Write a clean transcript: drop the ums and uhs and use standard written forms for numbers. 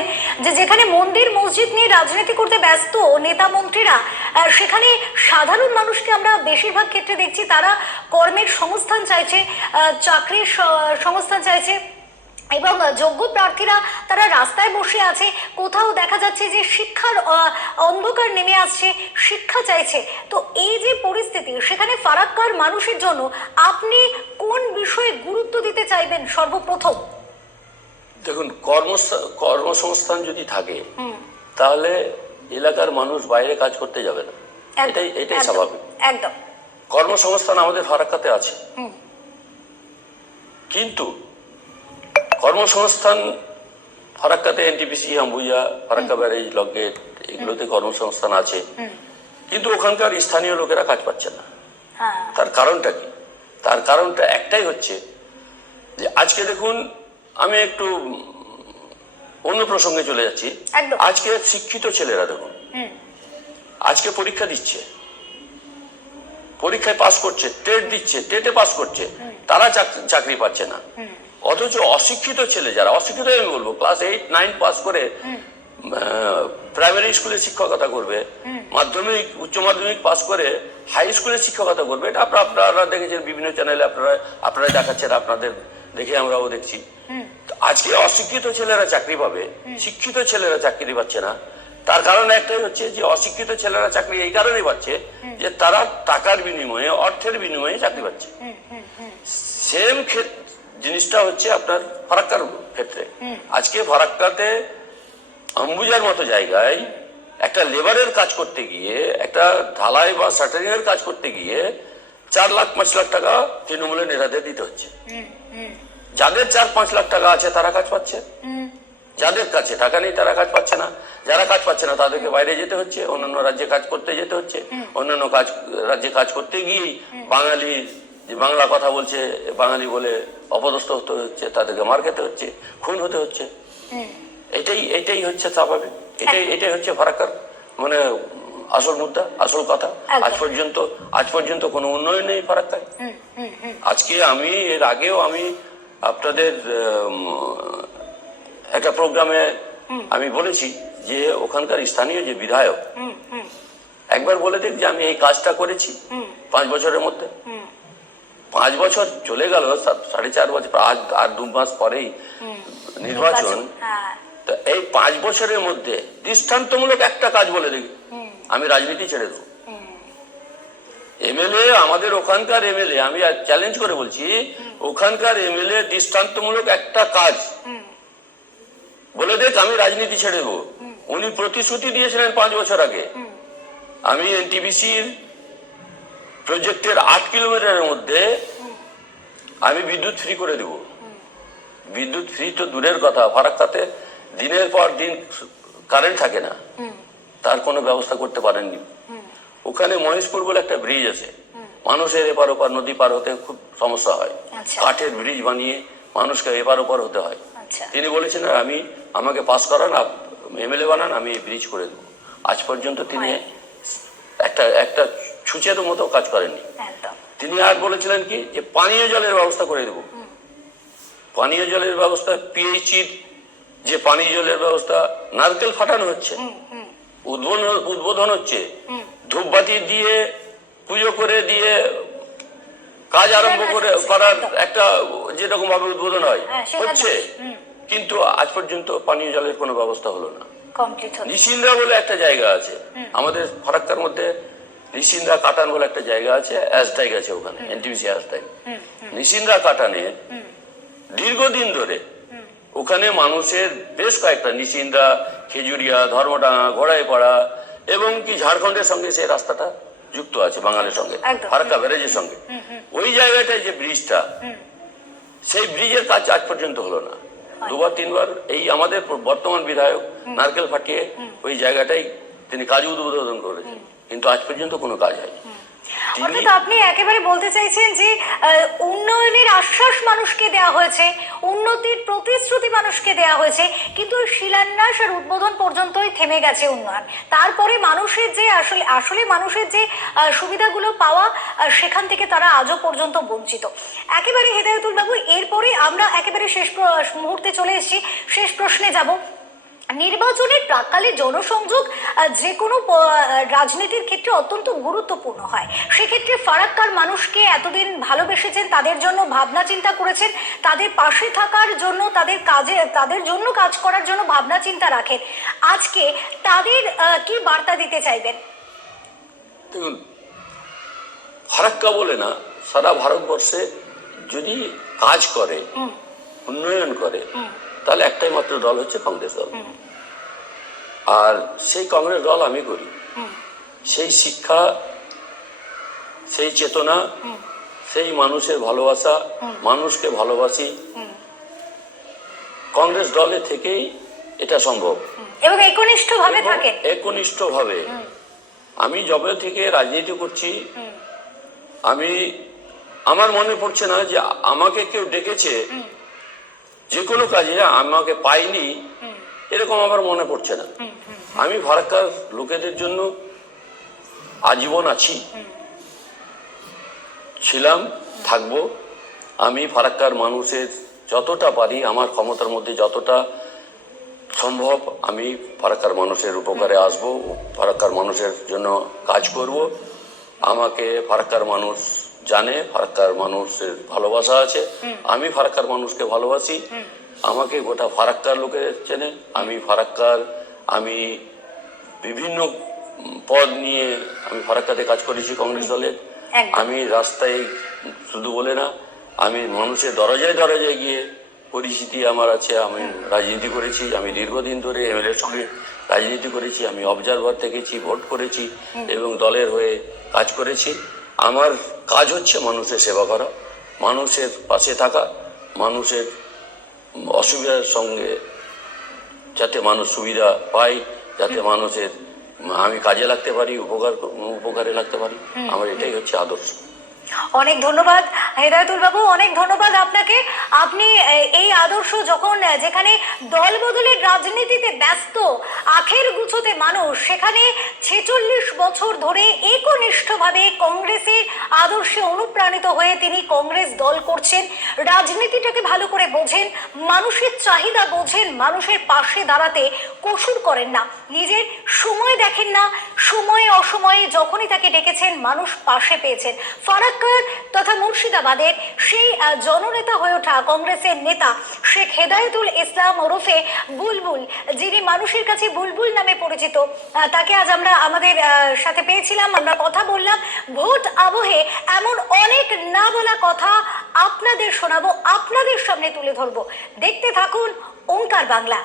বললেন যে যেখানে মন্দির মসজিদ নিয়ে রাজনীতি করতে ব্যস্ত নেতা মন্ত্রীরা, সেখানে সাধারণ মানুষকে আমরা বেশিরভাগ ক্ষেত্রে দেখছি তারা কর্মের সংস্থান চাইছে, চাকরির সংস্থান চাইছে, এবং যোগ্য প্রার্থীরা তারা রাস্তায় বসে আছে। কোথাও দেখা যাচ্ছে যে শিক্ষার অন্ধকার নেমে আসছে, শিক্ষা চাইছে। তো এই যে পরিস্থিতি, সেখানে ফারাক্কার মানুষের জন্য আপনি কোন বিষয়ে গুরুত্ব দিতে চাইবেন সর্বপ্রথম? দেখুন, কর্মসংস্থান যদি থাকে তাহলে এলাকার মানুষ বাইরে কাজ করতে যাবে না, এটাই স্বাভাবিক। একদম কর্মসংস্থান আমাদের ফারাক্কাতে আছে, কিন্তু কর্মসংস্থান ফারাক্কাতে NTPC, Ambuja, Farakka barrage, lock gate, এগুলোতে কর্মসংস্থান আছে, কিন্তু ওখানকার স্থানীয় লোকেরা কাজ পাচ্ছে না। তার কারণটা কি? তার কারণটা একটাই হচ্ছে যে আজকে দেখুন, আমি একটু অন্য প্রসঙ্গে চলে যাচ্ছি। আজকে শিক্ষিত ছেলেরা দেখুন, আজকে পরীক্ষা দিচ্ছে, পরীক্ষায় পাস করছে, টেট দিচ্ছে, টেটে পাস করছে, তারা চাকরি পাচ্ছে না। অথচ অশিক্ষিত ছেলে যারা, অশিক্ষিত আমি বলবো, ক্লাস 8, 9 পাস করে প্রাইমারি স্কুলে শিক্ষকতা করবে, মাধ্যমিক, উচ্চ মাধ্যমিক পাস করে হাই স্কুলে শিক্ষকতা করবে, এটা আপনারা দেখেছেন বিভিন্ন চ্যানেলে, আপনারা দেখাচ্ছেন, আপনাদের দেখে আমরাও দেখছি। আজকে অশিক্ষিত ছেলেরা চাকরি পাবে, শিক্ষিত ছেলেরা চাকরি পাচ্ছে না। তার কারণ একটাই হচ্ছে যে অশিক্ষিত ছেলেরা চাকরি এই কারণেই পাচ্ছে যে তারা টাকার বিনিময়ে, অর্থের বিনিময়ে চাকরি পাচ্ছে। সেম জিনিসটা হচ্ছে আপনার ফারাক্কার ক্ষেত্রে। আজকে ফারাক্কাতে আম্বুজার মতো জায়গায় একটা লেবারের কাজ করতে গিয়ে, একটা ঢালাই বা শাটারিং এর কাজ করতে গিয়ে 4 লাখ 5 লাখ টাকা তৃণমূলের নেতাদের দিতে হচ্ছে। যাদের 4-5 লাখ টাকা আছে তারা কাজ পাচ্ছে, যাদের কাছে টাকা নেই তারা কাজ পাচ্ছে না। যারা কাজ পাচ্ছে না তাদেরকে বাইরে যেতে হচ্ছে, অন্যান্য রাজ্যে কাজ করতে যেতে হচ্ছে। অন্যান্য রাজ্যে কাজ করতে গিয়েই বাঙালি, বাংলা কথা বলছে বাঙালি বলে অপদস্থ হতে হচ্ছে, তাদেরকে মার খেতে হচ্ছে, খুন হতে হচ্ছে। এটাই হচ্ছে স্বাভাবিক, এটাই হচ্ছে ফারাক্কার মানে আসল মুদ্রা, আসল কথা। আজ পর্যন্ত কোনো উন্নয়ন নেই ফারাক্কায়। আজকে এর আগেও আমি আপনাদের একটা প্রোগ্রামে আমি বলেছি যে ওখানকার স্থানীয় যে বিধায়ক একবার বলে দেখ যে আমি এই কাজটা করেছি 5 বছরের মধ্যে। 5 বছর চলে গেল, 4.5 বছর, আর 2 মাস পরেই নির্বাচন। তো এই 5 বছরের মধ্যে দৃষ্টান্তমূলক একটা কাজ বলে দেখি, আমি রাজনীতি ছেড়ে দেবো। এমএলএ, আমাদের ওখানকার এমএলএ, আমি চ্যালেঞ্জ করে বলছি, ওখানকার এমএলএ দৃষ্টান্তমূলক একটা কাজ বলে দেখ আমি রাজনীতি ছেড়ে দেবো। উনি প্রতিশ্রুতি দিয়েছিলেন 5 বছর আগে, আমি এনটিপিসির প্রজেক্টের 8 কিলোমিটারের মধ্যে আমি বিদ্যুৎ ফ্রি করে দেব। বিদ্যুৎ ফ্রি তো দূরের কথা, ফারাক্কাতে দিনের পর দিন কারেন্ট থাকে না, তার কোনো ব্যবস্থা করতে পারেননি। ওখানে মহেশপুর বলে একটা ব্রিজ আছে, মানুষের এপার ওপার নদী পার হতে খুব সমস্যা হয়। কাঠের ব্রিজ বানিয়ে মানুষকে এপার ওপার হতে হয়। তিনি বলেছেন আমাকে পাস করান, এমএলএ বানান, আমি ব্রিজ করে দেবো। আজ পর্যন্ত তিনি একটা ছুঁচের মতো কাজ করেননি। তিনি আর বলেছিলেন কি যে পানীয় জলের ব্যবস্থা করে দেবো। পানীয় জলের ব্যবস্থা, পিএইচির যে পানীয় জলের ব্যবস্থা, নারকেল ফাটানো হচ্ছে, উদ্বোধন হচ্ছে, ধূপবাতি দিয়ে পুজো করে দিয়ে কাজ আরম্ভ করার একটা যেরকম ভাবে উদ্বোধন হয় হচ্ছে, কিন্তু আজ পর্যন্ত পানীয় জলের কোনো ব্যবস্থা হলো না। নিশিন্দ্রা বলে একটা জায়গা আছে আমাদের ফারাক্কার মধ্যে, নিশিন্দ্রা কাটান বলে একটা জায়গা আছে, অ্যাজটাইক আছে ওখানে, এনটিপিসি অ্যাজটাইক। নিশিন্দ্রা কাটানে দীর্ঘদিন ধরে ওখানে মানুষের বেশ কয়েকটা, নিশিন্দ্রা, খেজুরিয়া, ধর্মডাঙ্গা, ঘোড়াইপাড়া এবং কি ঝাড়খণ্ডের সঙ্গে সেই রাস্তাটা যুক্ত আছে বাঙালির সঙ্গে, ফারাক্কা ব্যারেজের সঙ্গে। ওই জায়গাটায় যে ব্রিজটা, সেই ব্রিজের কাজ আজ পর্যন্ত হলো না। 2-3 বার এই আমাদের বর্তমান বিধায়ক নারকেল ফাটিয়ে ওই জায়গাটাই তিনি কাজ উদ্বোধন করেছেন, কিন্তু আজ পর্যন্ত কোনো কাজ হয়নি। অর্থাৎ আপনি একেবারে বলতে চাইছেন যে উন্নয়নের আশ্বাস মানুষকে দেওয়া হয়েছে, উন্নতির প্রতিশ্রুতি মানুষকে দেওয়া হয়েছে, কিন্তু শিলান্যাস আর উদ্বোধন পর্যন্তই থেমে গেছে উন্নয়ন। তারপরে মানুষের যে আসলে মানুষের যে সুবিধাগুলো পাওয়া, সেখান থেকে তারা আজও পর্যন্ত বঞ্চিত। একেবারে হেদায়েতুল বাবু, এরপরে আমরা একেবারে শেষ মুহূর্তে চলে এসেছি, শেষ প্রশ্নে যাব। নির্বাচনের প্রাক্কালে জনসংযোগ যে কোনো রাজনীতির ক্ষেত্রে অত্যন্ত গুরুত্বপূর্ণ হয়। সেক্ষেত্রে ফারাক্কার মানুষকে এতদিন ভালোবেসেছেন, তাদের জন্য ভাবনা চিন্তা করেছেন, তাদের পাশে থাকার জন্য, তাদের জন্য কাজ করার জন্য ভাবনা চিন্তা রাখেন। আজকে তাদের কি বার্তা দিতে চাইবেন? দেখুন, ফারাক্কা বলে না, সারা ভারতবর্ষে যদি কাজ করে, উন্নয়ন করে, তাহলে একটাই মাত্র দল হচ্ছে কংগ্রেস দল। আর সেই কংগ্রেস দল আমি করি। সেই শিক্ষা, সেই চেতনা, সেই মানুষের ভালোবাসা, মানুষকে ভালোবাসি, কংগ্রেস দলে থেকেই এটা সম্ভব। এবং একনিষ্ঠভাবে থাকেন। একনিষ্ঠভাবে আমি যবে থেকে রাজনীতি করছি, আমার মনে পড়ছে না যে আমাকে কেউ ডেকেছে যে কোনো কাজে, আমাকে পাইনি এরকম আমার মনে পড়ছে না। আমি ফারাক্কার লোকেদের জন্য আজীবন আছি, ছিলাম, থাকবো। আমি ফারাক্কার মানুষের যতটা পারি, আমার ক্ষমতার মধ্যে যতটা সম্ভব, আমি ফারাক্কার মানুষের উপকারে আসব, ফারাক্কার মানুষের জন্য কাজ করব। আমাকে ফারাক্কার মানুষ জানে, ফারাক্কার মানুষের ভালোবাসা আছে, আমি ফারাক্কার মানুষকে ভালোবাসি। আমাকে গোটা ফারাক্কার লোকে চেনে। আমি বিভিন্ন পদ নিয়ে আমি ফারাক্কাতে কাজ করেছি কংগ্রেস দলের। আমি রাস্তায় শুধু বলে না, আমি মানুষের দরজায় দরজায় গিয়ে পরিচিতি আমার আছে। আমি রাজনীতি করেছি, আমি দীর্ঘদিন ধরে এমএলএর সঙ্গে রাজনীতি করেছি, আমি অবজারভার থেকেছি, ভোট করেছি এবং দলের হয়ে কাজ করেছি। আমার কাজ হচ্ছে মানুষের সেবা করা, মানুষের পাশে থাকা, মানুষের অসুবিধার সঙ্গে যাতে মানুষ সুবিধা পায়, যাতে মানুষের আমি কাজে লাগতে পারি, উপকারে লাগতে পারি, আমার এটাই হচ্ছে আদর্শ। অনেক ধন্যবাদ হেদায়েতুল বাবু, অনেক ধন্যবাদ আপনাকে। আপনি এই আদর্শ যখন, যেখানে দল বদলের রাজনীতিতে ব্যস্ত আখের গুছোতে মানুষ, সেখানে 46 বছর ধরে একনিষ্ঠভাবে কংগ্রেসের আদর্শে অনুপ্রাণিত হয়ে তিনি কংগ্রেস দল করছেন। রাজনীতিটাকে ভালো করে বোঝেন, মানুষের চাহিদা বোঝেন, মানুষের পাশে দাঁড়াতে কসুর করেন না, নিজের সময় দেখেন না, সময়ে অসময়ে যখনই তাকে ডেকেছেন মানুষ পাশে পেয়েছেন। ফারাক্কার তথা মুর্শিদাবাদের সেই জননেতা হয়ে ওঠা কংগ্রেসের নেতা শেখ হেদায়েতুল ইসলাম ওরফে বুলবুল, যিনি মানুষের কাছে বুলবুল নামে পরিচিত, তাকে আজ আমরা আমাদের সাথে পেয়েছিলাম। আমরা কথা বললাম, ভোট আবহে এমন অনেক না বলা কথা আপনাদের শোনাবো, আপনাদের সামনে তুলে ধরবো। দেখতে থাকুন ওঙ্কার বাংলা।